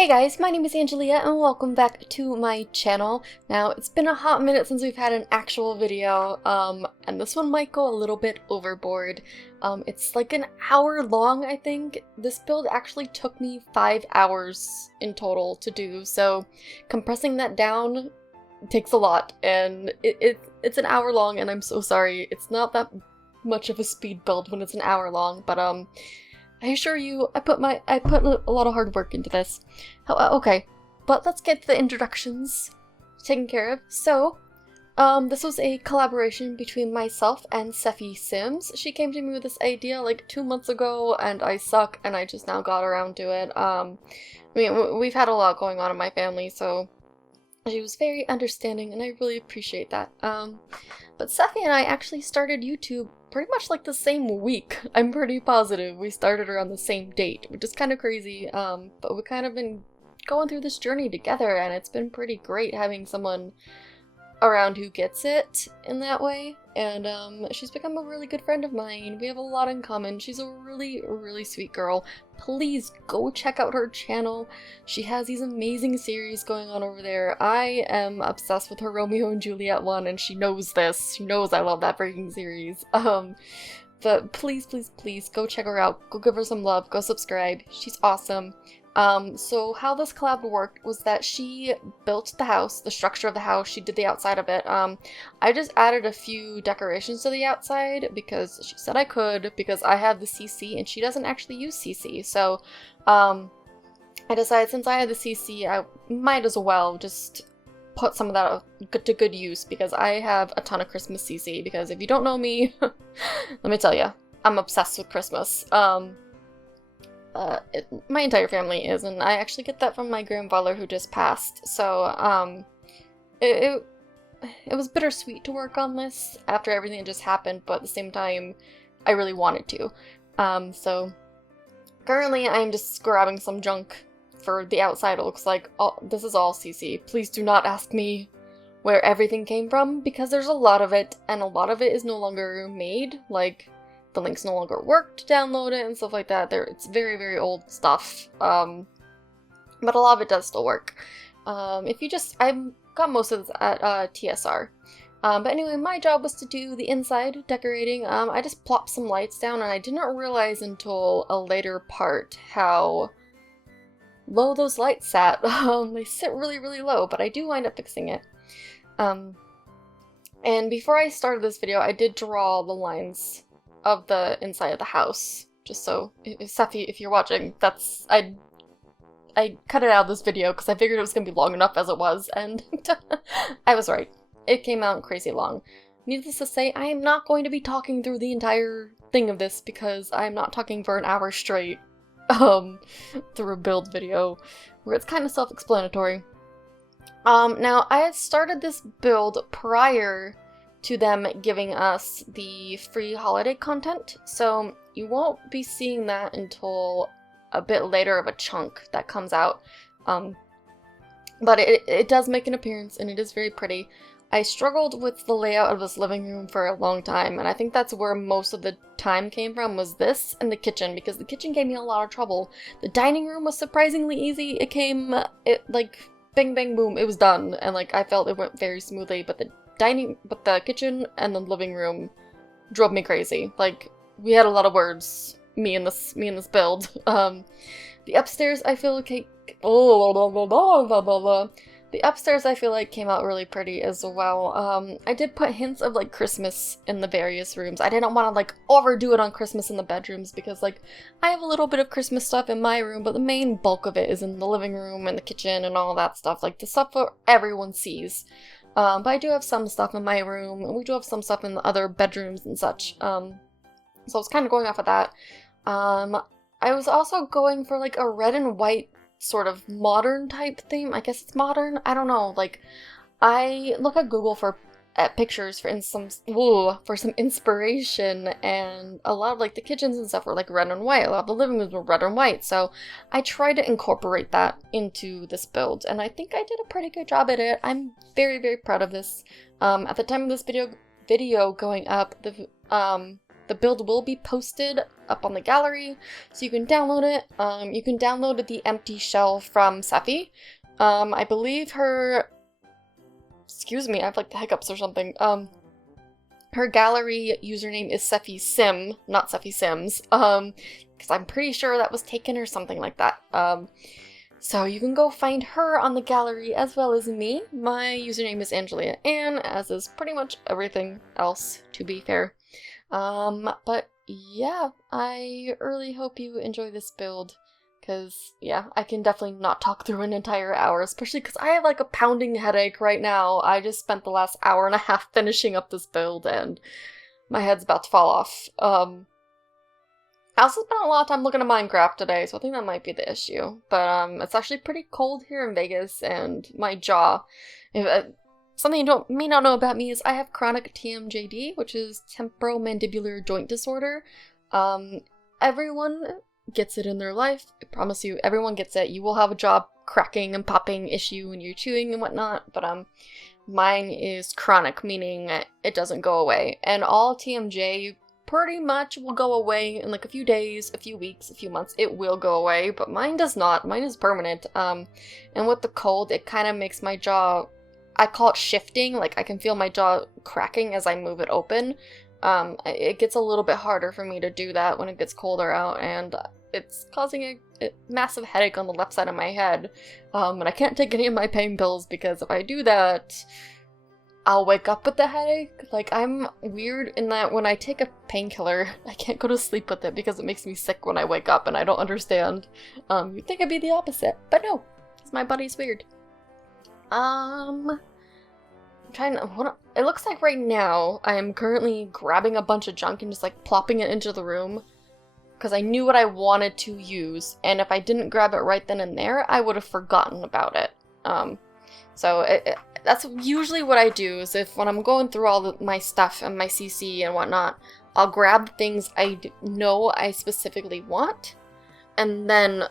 Hey guys, my name is Angelia and welcome back to my channel. Now, it's been a hot minute since we've had an actual video, and this one might go a little bit overboard. It's like an hour long, I think. This build actually took me 5 hours in total to do, so compressing that down takes a lot, and it's an hour long, and I'm so sorry. It's not that much of a speed build when it's an hour long, but I assure you, I put a lot of hard work into this. Okay, but let's get the introductions taken care of. So, this was a collaboration between myself and SephySims. She came to me with this idea like 2 months ago, and I suck, and I just now got around to it. I mean, we've had a lot going on in my family, so she was very understanding, and I really appreciate that. But Sephy and I actually started YouTube pretty much like the same week. I'm pretty positive we started around the same date, which is kind of crazy, but we've kind of been going through this journey together, and it's been pretty great having someone around who gets it in that way, and she's become a really good friend of mine. We have a lot in common. She's a really, really sweet girl. Please go check out her channel. She has these amazing series going on over there. I am obsessed with her Romeo and Juliet one, and she knows this. She knows I love that freaking series. But please, please, please go check her out. Go give her some love. Go subscribe. She's awesome. So how this collab worked was that she built the house, the structure of the house, she did the outside of it. I just added a few decorations to the outside because she said I could, because I have the CC and she doesn't actually use CC. So, I decided since I had the CC, I might as well just put some of that to good use, because I have a ton of Christmas CC, because if you don't know me, let me tell you, I'm obsessed with Christmas. My entire family is, and I actually get that from my grandfather who just passed, so, it was bittersweet to work on this after everything that just happened, but at the same time, I really wanted to. So, currently I'm just grabbing some junk for the outside. It looks like this is all CC. Please do not ask me where everything came from, because there's a lot of it, and a lot of it is no longer made, like, the links no longer work to download it and stuff like that. It's very, very old stuff, but a lot of it does still work. I've got most of this at TSR. But anyway, my job was to do the inside decorating. I just plopped some lights down, and I didn't realize until a later part how low those lights sat. They sit really, really low, but I do wind up fixing it. And before I started this video, I did draw the lines of the inside of the house, just so, Sephy, if you're watching, I cut it out of this video because I figured it was going to be long enough as it was, and I was right. It came out crazy long. Needless to say, I am not going to be talking through the entire thing of this, because I'm not talking for an hour straight through a build video, where it's kind of self-explanatory. Now, I had started this build prior to them giving us the free holiday content, so you won't be seeing that until a bit later of a chunk that comes out. But it does make an appearance, and it is very pretty. I struggled with the layout of this living room for a long time, and I think that's where most of the time came from, was this and the kitchen, because the kitchen gave me a lot of trouble. The dining room was surprisingly easy. It like, bang bang boom, it was done, and like, I felt it went very smoothly, but the kitchen and the living room drove me crazy. Like, we had a lot of words, me and this build. The upstairs, I feel like the upstairs, I feel like, came out really pretty as well. I did put hints of like Christmas in the various rooms. I didn't want to like overdo it on Christmas in the bedrooms, because like, I have a little bit of Christmas stuff in my room, but the main bulk of it is in the living room and the kitchen and all that stuff, like the stuff that everyone sees. But I do have some stuff in my room, and we do have some stuff in the other bedrooms and such. So I was kind of going off of that. I was also going for like a red and white sort of modern type theme. I guess it's modern? I don't know. Like, I look at Google at pictures for some inspiration, and a lot of like the kitchens and stuff were like red and white. A lot of the living rooms were red and white, so I tried to incorporate that into this build, and I think I did a pretty good job at it. I'm very, very proud of this. At the time of this video going up, the the build will be posted up on the gallery, so you can download it. You can download the empty shell from Sephy. I believe her... Excuse me, I have like the hiccups or something. Her gallery username is SephySim, not SephySims. Because I'm pretty sure that was taken or something like that. So you can go find her on the gallery as well as me. My username is AngeliaAnn, as is pretty much everything else, to be fair. But yeah, I really hope you enjoy this build. Because, yeah, I can definitely not talk through an entire hour, especially because I have like a pounding headache right now. I just spent the last hour and a half finishing up this build and my head's about to fall off. I also spent a lot of time looking at Minecraft today, so I think that might be the issue. But it's actually pretty cold here in Vegas, and my jaw... something you may not know about me is I have chronic TMJD, which is temporomandibular joint disorder. Everyone gets it in their life. I promise you, everyone gets it. You will have a jaw cracking and popping issue when you're chewing and whatnot, but mine is chronic, meaning it doesn't go away. And all TMJ pretty much will go away in like a few days, a few weeks, a few months. It will go away, but mine does not. Mine is permanent. And with the cold, it kind of makes my jaw, I call it shifting, like I can feel my jaw cracking as I move it open. It gets a little bit harder for me to do that when it gets colder out, and it's causing a massive headache on the left side of my head. And I can't take any of my pain pills because if I do that, I'll wake up with the headache. Like, I'm weird in that when I take a painkiller, I can't go to sleep with it because it makes me sick when I wake up, and I don't understand. You'd think it'd be the opposite, but no, because my body's weird. I'm trying to, it looks like right now I am currently grabbing a bunch of junk and just like plopping it into the room because I knew what I wanted to use, and if I didn't grab it right then and there, I would have forgotten about it. So that's usually what I do, is if when I'm going through all my stuff and my CC and whatnot, I'll grab things I know I specifically want, and then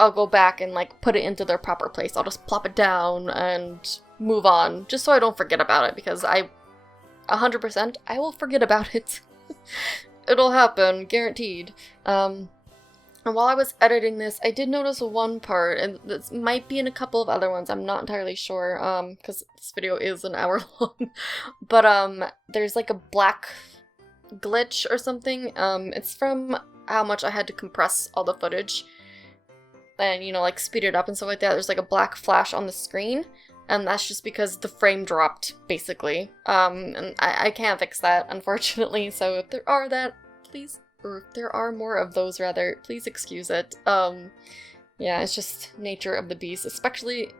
I'll go back and like put it into their proper place. I'll just plop it down and move on, just so I don't forget about it, because 100% I will forget about it. It'll happen, guaranteed. And while I was editing this, I did notice one part, and this might be in a couple of other ones, I'm not entirely sure, because this video is an hour long, but there's like a black glitch or something. It's from how much I had to compress all the footage, and, you know, like speed it up and stuff like that. There's like a black flash on the screen, and that's just because the frame dropped, basically. And I can't fix that, unfortunately, so if there are if there are more of those, rather, please excuse it. Yeah, it's just nature of the beast, especially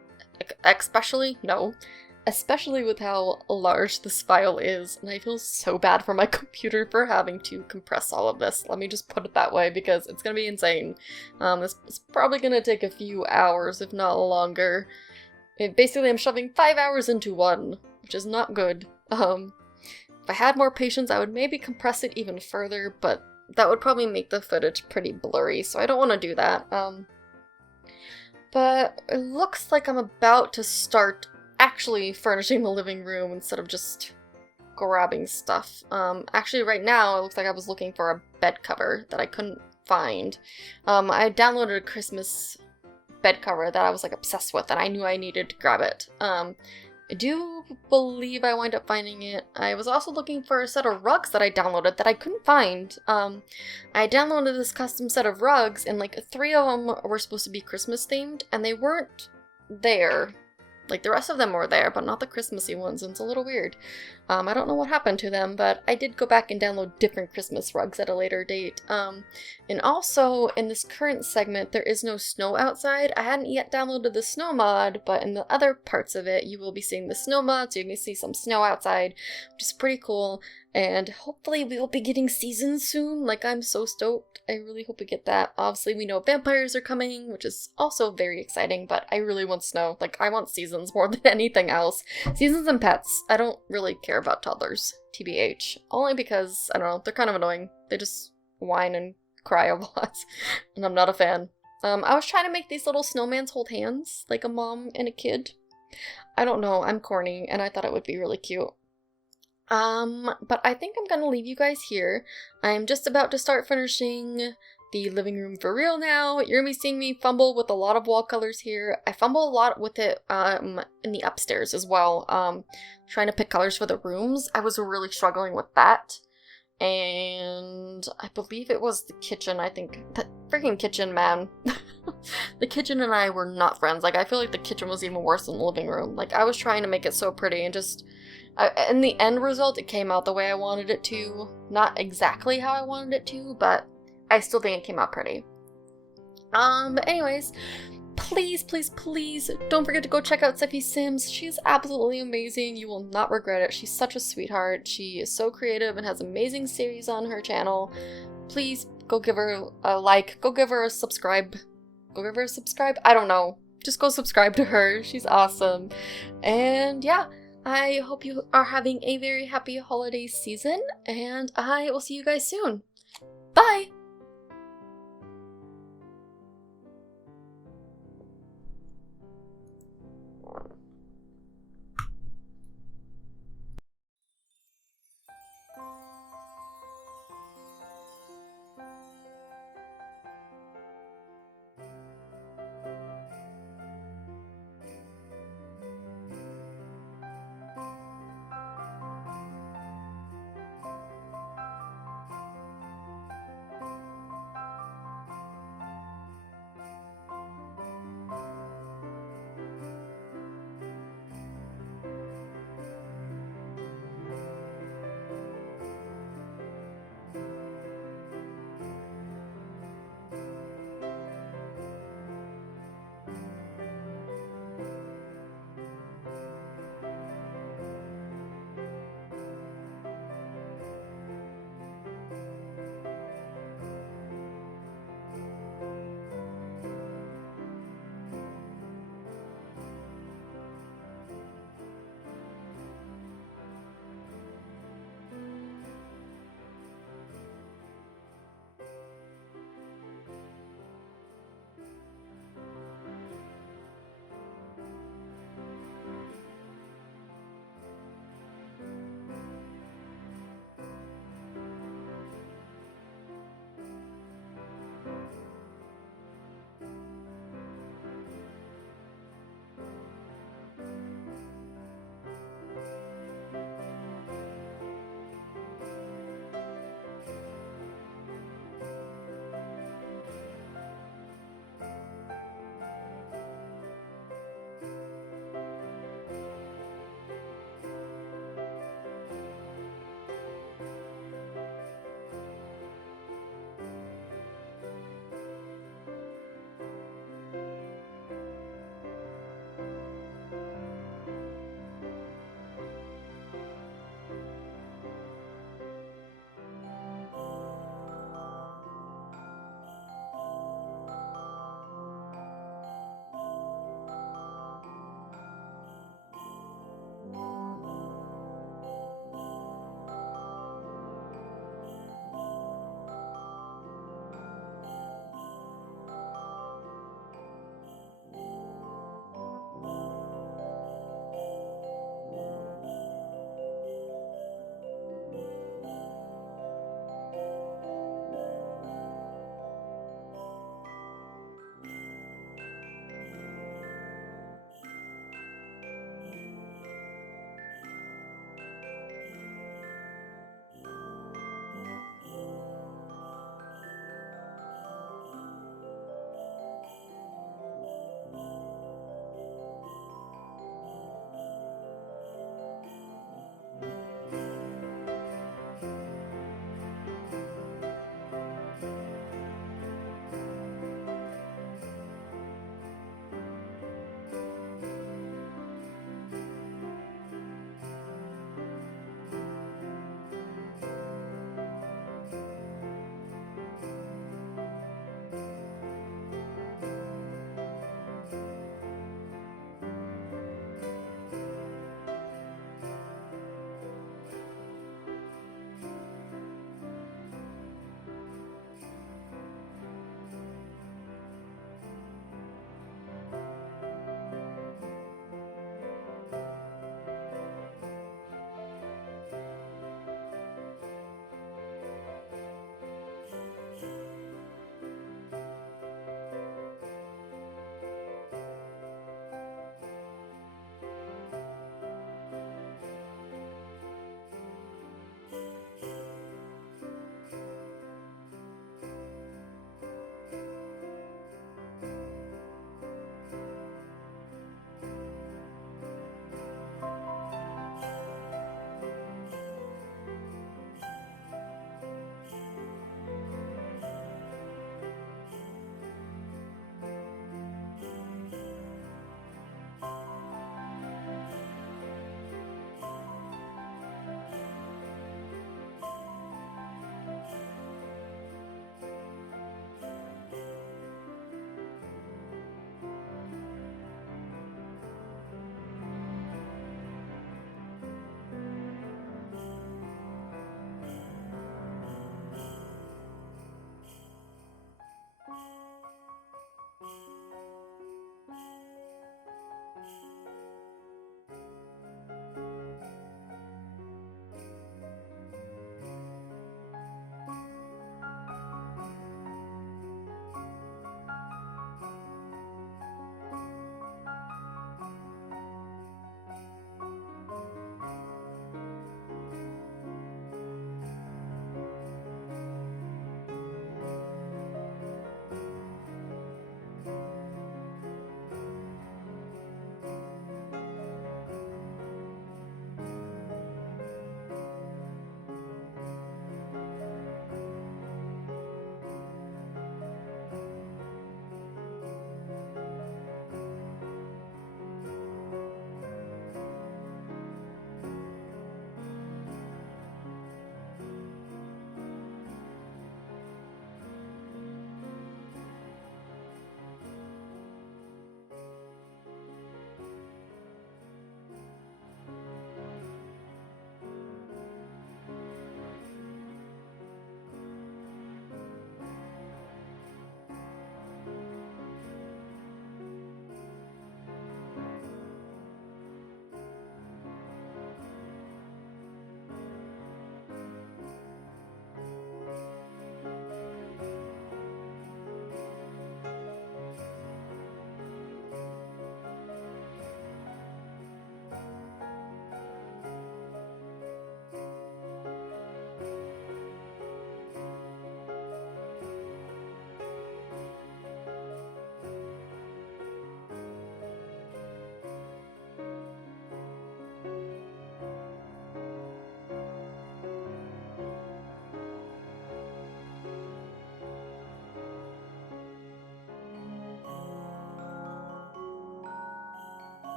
with how large this file is, and I feel so bad for my computer for having to compress all of this. Let me just put it that way, because it's gonna be insane. This is probably gonna take a few hours, if not longer. Basically, I'm shoving 5 hours into one, which is not good. If I had more patience, I would maybe compress it even further, but that would probably make the footage pretty blurry, so I don't want to do that. But it looks like I'm about to start actually furnishing the living room instead of just grabbing stuff. Actually, right now, it looks like I was looking for a bed cover that I couldn't find. I downloaded a Christmas bed cover that I was like obsessed with, and I knew I needed to grab it. I do believe I wind up finding it. I was also looking for a set of rugs that I downloaded that I couldn't find. I downloaded this custom set of rugs, and like 3 of them were supposed to be Christmas themed, and they weren't there. Like, the rest of them were there, but not the Christmassy ones, and it's a little weird. I don't know what happened to them, but I did go back and download different Christmas rugs at a later date. And also, in this current segment, there is no snow outside. I hadn't yet downloaded the snow mod, but in the other parts of it, you will be seeing the snow mod, so you can see some snow outside, which is pretty cool. And hopefully we will be getting seasons soon. Like, I'm so stoked. I really hope we get that. Obviously, we know vampires are coming, which is also very exciting, but I really want snow. Like, I want seasons more than anything else. Seasons and pets. I don't really care about toddlers, TBH. Only because, I don't know, they're kind of annoying. They just whine and cry a lot, and I'm not a fan. I was trying to make these little snowmans hold hands, like a mom and a kid. I don't know, I'm corny, and I thought it would be really cute. But I think I'm gonna leave you guys here. I'm just about to start finishing the living room for real now. You're gonna be seeing me fumble with a lot of wall colors here. I fumble a lot with it, in the upstairs as well. Trying to pick colors for the rooms. I was really struggling with that. And I believe it was the kitchen, I think. That freaking kitchen, man. The kitchen and I were not friends. Like, I feel like the kitchen was even worse than the living room. Like, I was trying to make it so pretty and just... in the end result, it came out the way I wanted it to. Not exactly how I wanted it to, but I still think it came out pretty. But anyways, please, please, please don't forget to go check out SephySims. She's absolutely amazing. You will not regret it. She's such a sweetheart. She is so creative and has amazing series on her channel. Please go give her a like. Go give her a subscribe. Go give her a subscribe? I don't know. Just go subscribe to her. She's awesome. And yeah, I hope you are having a very happy holiday season, and I will see you guys soon. Bye!